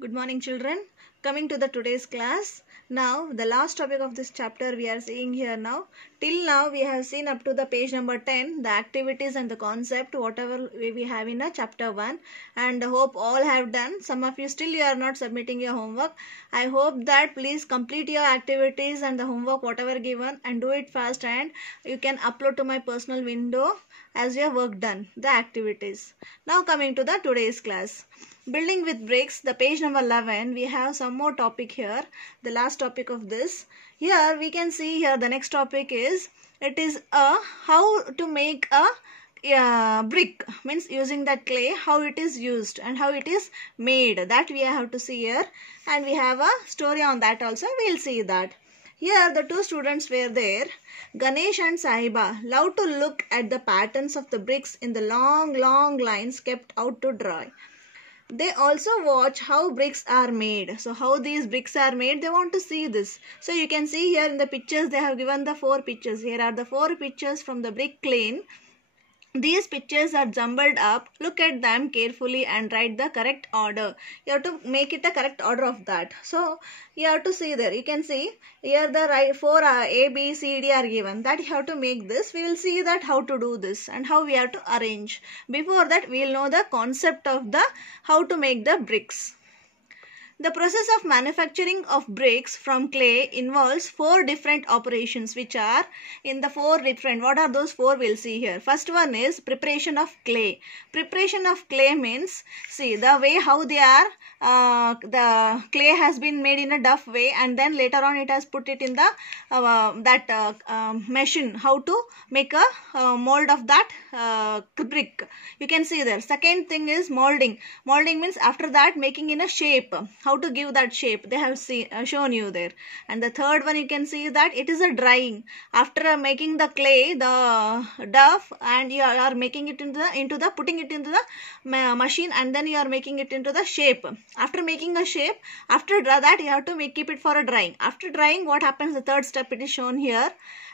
Good morning, children. Coming to the today's class. Now, the last topic of this chapter we are seeing here now. Till now, we have seen up to the page number 10, the activities and the concept, whatever we have in a chapter 1. And I hope all have done. Some of you still you are not submitting your homework. I hope that please complete your activities and the homework whatever given and do it fast, and you can upload to my personal window as your work done, the activities. Now coming to the today's class. Building with bricks, the page number 11, we have some more topic here, the last topic of this. Here we can see here the next topic is, it is how to make a brick, means using that clay, how it is used and how it is made, that we have to see here, and we have a story on that also, we will see that. Here the two students were there. Ganesh and Sahiba loved to look at the patterns of the bricks in the long lines kept out to dry. They also watch how bricks are made. So how these bricks are made, they want to see this. So you can see here in the pictures, they have given the 4 pictures. Here are the 4 pictures from the brick lane. These pictures are jumbled up. Look at them carefully and write the correct order. You have to make it a correct order of that. So you have to see there. You can see here the right 4 A, B, C, D are given. That you have to make this. We will see that how to do this and how we have to arrange. Before that we will know the concept of the how to make the bricks. The process of manufacturing of bricks from clay involves 4 different operations, which are in the 4 different. What are those 4? We'll see here. First one is preparation of clay. Preparation of clay means, see the way how they are, the clay has been made in a duff way, and then later on it has put it in the machine, how to make a mold of that brick. You can see there. Second thing is molding. Molding means after that making in a shape, how to give that shape, they have shown you there. And the third one you can see that it is a drying. After making the clay, the duff, and you are making it putting it into the machine, and then you are making it into the shape. After making a shape, after that you have to keep it for a drying. After drying, what happens? The third step it is shown here.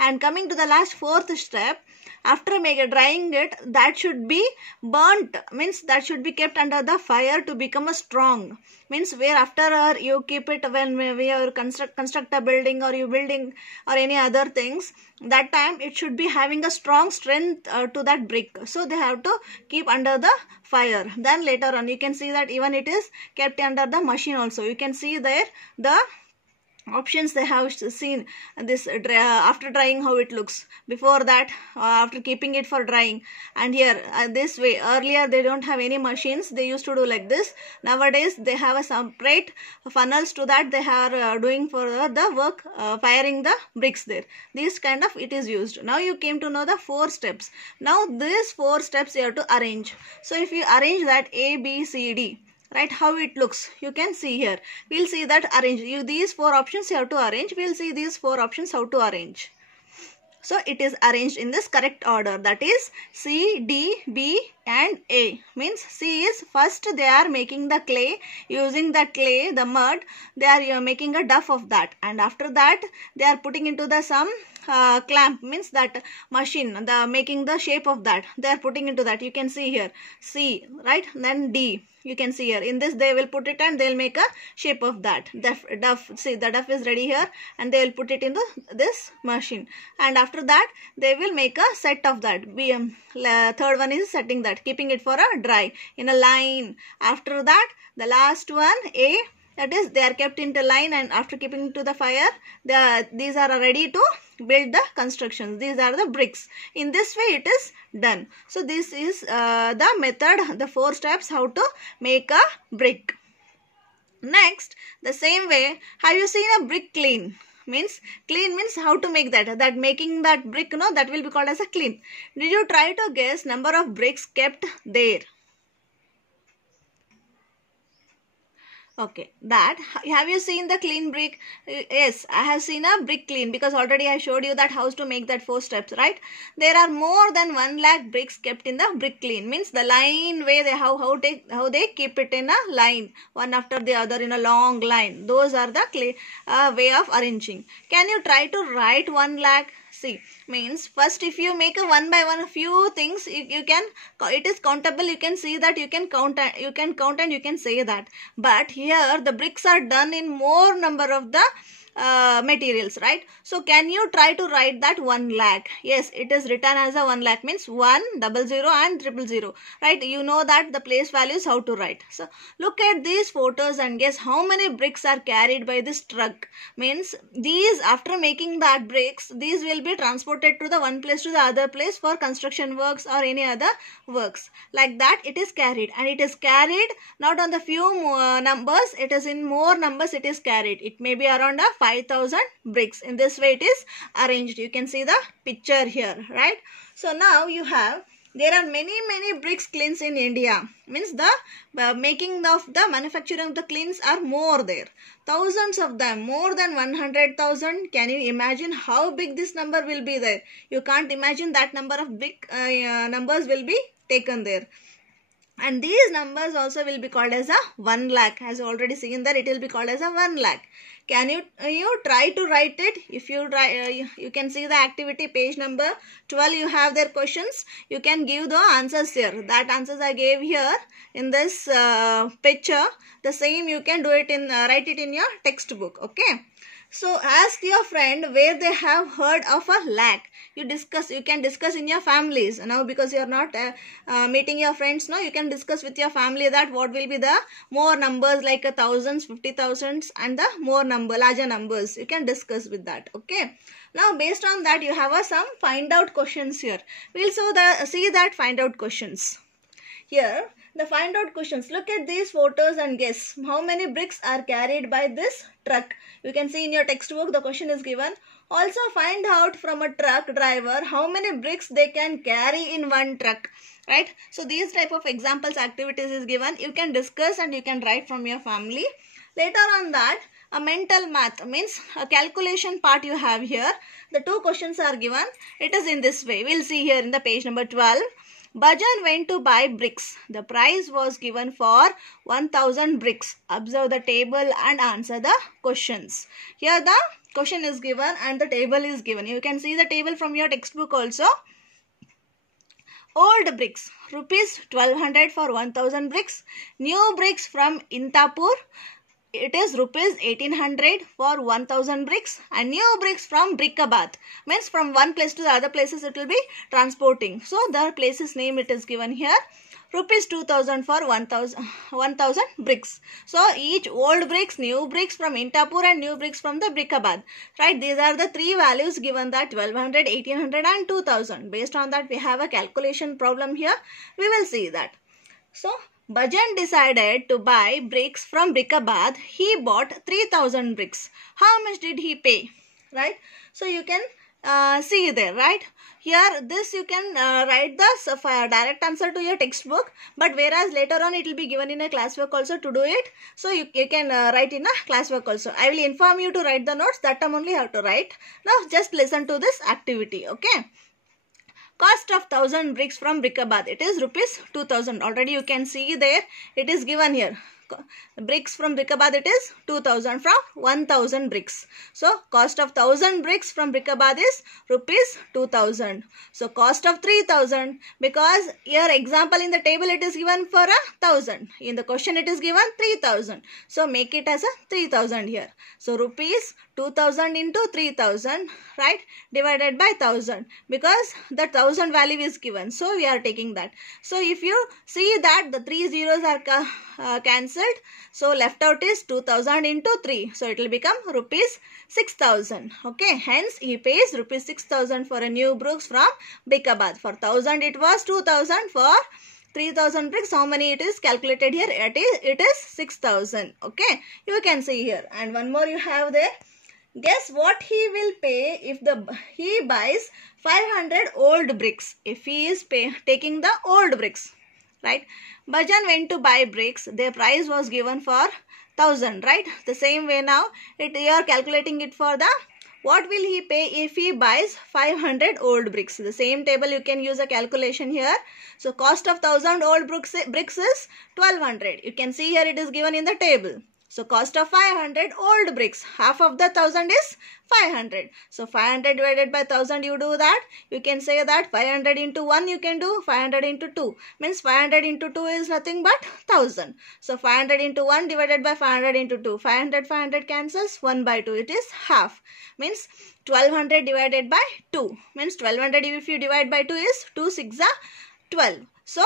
And coming to the last 4th step, after drying it, that should be burnt, means that should be kept under the fire to become a strong, means where after you keep it when we are construct a building, or you building or any other things, that time it should be having a strong strength to that brick. So they have to keep under the fire. Then later on you can see that even it is kept under the machine also. You can see there the options they have seen this after drying how it looks, before that after keeping it for drying, and here this way. Earlier they don't have any machines, they used to do like this. Nowadays they have a separate funnels to that they are doing for the work, firing the bricks there. This kind of it is used. Now you came to know the 4 steps. Now these 4 steps you have to arrange. So if you arrange that A, B, C, D, right, how it looks, you can see here. We'll see that arrange. These 4 options you have to arrange. We'll see these 4 options how to arrange. So it is arranged in this correct order, that is C, D, B and A. Means C is first they are making the clay, using the clay, the mud, they are making a duff of that, and after that they are putting into the some clamp, means that machine, the making the shape of that, they are putting into that. You can see here C, right, then D. You can see here in this they will put it and they will make a shape of that duff. See the duff is ready here, and they will put it into this machine, and after that they will make a set of that. Third one is setting that, keeping it for a dry in a line. After that the last one A, that is they are kept into line, and after keeping it to the fire, these are ready to build the constructions. These are the bricks. In this way it is done. So this is the method, the 4 steps how to make a brick. Next, the same way, have you seen a brick clean? Clean means how to make that making that brick, no, that will be called as a clean. Did you try to guess number of bricks kept there? Okay, that, have you seen the clean brick? Yes, I have seen a brick clean, because already I showed you that how to make that 4 steps, right? There are more than 1 lakh bricks kept in the brick clean, means the line way they how they keep it in a line, one after the other in a long line. Those are the way of arranging. Can you try to write 1 lakh? See, means first if you make a one by one a few things, you can, it is countable, you can see that you can count and you can say that. But here the bricks are done in more number of the materials, right? So can you try to write that 1 lakh? Yes, it is written as a 1 lakh, means 100 and 000, right? You know that the place values how to write. So look at these photos and guess how many bricks are carried by this truck. Means these, after making that bricks, these will be transported to the one place to the other place for construction works or any other works. Like that it is carried, and it is carried not on the few numbers, it is in more numbers it is carried. It may be around a 5,000 bricks. In this way it is arranged. You can see the picture here, right? So now you have, there are many bricks kilns in India. Means the making of the manufacturing of the kilns are more there. Thousands of them, more than 100,000. Can you imagine how big this number will be there? You can't imagine that number of big numbers will be taken there. And these numbers also will be called as a 1 lakh. As you already seen that, it will be called as a 1 lakh. Can you try to write it? If you try, you can see the activity page number 12. You have their questions. You can give the answers here. That answers I gave here in this picture. The same you can do it in write it in your textbook. Okay. So ask your friend where they have heard of a lakh. You can discuss in your families. Now because you are not meeting your friends, now you can discuss with your family that what will be the more numbers, like a thousands, 50,000s and the more larger numbers. You can discuss with that. Okay. Now based on that you have some find out questions here. We'll see that find out questions. Here the find out questions. Look at these photos and guess how many bricks are carried by this truck. You can see in your textbook the question is given. Also find out from a truck driver how many bricks they can carry in one truck. Right? So these type of examples activities is given. You can discuss and you can write from your family. Later on that, a mental math, means a calculation part you have here. The two questions are given. It is in this way. We'll see here in the page number 12. Bhajan went to buy bricks. The price was given for 1000 bricks. Observe the table and answer the questions. Here the question is given and the table is given. You can see the table from your textbook also. Old bricks, rupees 1200 for 1000 bricks. New bricks from Intapur, it is rupees 1800 for 1000 bricks, and new bricks from Brickabad, means from one place to the other places it will be transporting. So the place's name it is given here. Rupees 2000 for 1000 bricks. So each old bricks, new bricks from Intapur and new bricks from the Brickabad. Right, these are the three values given, that 1200, 1800 and 2000. Based on that we have a calculation problem here. We will see that. So Bhajan decided to buy bricks from Brickabad. He bought 3000 bricks. How much did he pay? Right. So you can see there, right? Here this you can write the direct answer to your textbook, but whereas later on it will be given in a classwork also to do it. So you can write in a classwork also. I will inform you to write the notes. That time only have to write. Now just listen to this activity. Okay. Cost of 1000 bricks from Brickabad, it is rupees 2000. Already you can see there, it is given here. Bricks from Brickabad, it is 2000 from 1000 bricks. So cost of 1000 bricks from Brickabad is rupees 2000. So cost of 3000, because here example in the table it is given for 1000. In the question it is given 3000. So make it as a 3000 here. So rupees 2000 into 3000, right, divided by 1000, because the 1000 value is given. So we are taking that. So if you see that the 3 zeros are cancelled, so left out is 2000 into 3. So it will become rupees 6000. Okay, hence he pays rupees 6000 for a new bricks from Brickabad. For 1000 it was 2000. For 3000 bricks, how many it is calculated here? It is 6000. Okay, you can see here. And one more you have there. Guess what he will pay if he buys 500 old bricks. If he is taking the old bricks, right? Bhajan went to buy bricks. Their price was given for 1000, right? The same way now, you are calculating it for the what will he pay if he buys 500 old bricks. The same table you can use a calculation here. So cost of 1000 old bricks is 1200. You can see here it is given in the table. So cost of 500 old bricks. Half of the 1000 is 500. So 500 divided by 1000, you do that. You can say that 500 into 1 you can do, 500 into 2. Means 500 into 2 is nothing but 1000. So 500 into 1 divided by 500 into 2. 500 cancels, 1 by 2. It is half. Means 1200 divided by 2. Means 1200 if you divide by 2 is 2 6 are 12. So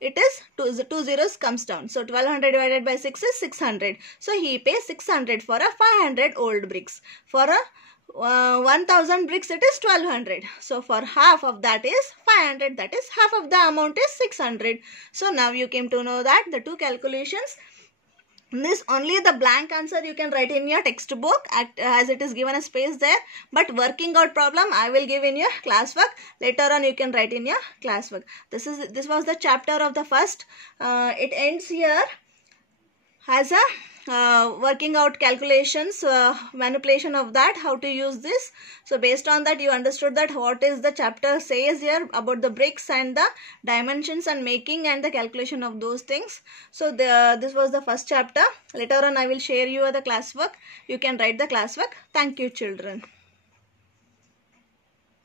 it is 2 zeros comes down. So 1200 divided by 6 is 600. So he pays 600 for a 500 old bricks. For a 1000 bricks it is 1200. So for half of that is 500. That is half of the amount is 600. So now you came to know that the two calculations. This only the blank answer you can write in your textbook as it is given a space there. But working out problem I will give in your classwork. Later on you can write in your classwork. This was the chapter of the first. It ends here as a working out calculations, manipulation of that, how to use this. So based on that you understood that what is the chapter says here about the bricks and the dimensions and making and the calculation of those things. So this was the first chapter. Later on I will share you the classwork. You can write the classwork. Thank you children.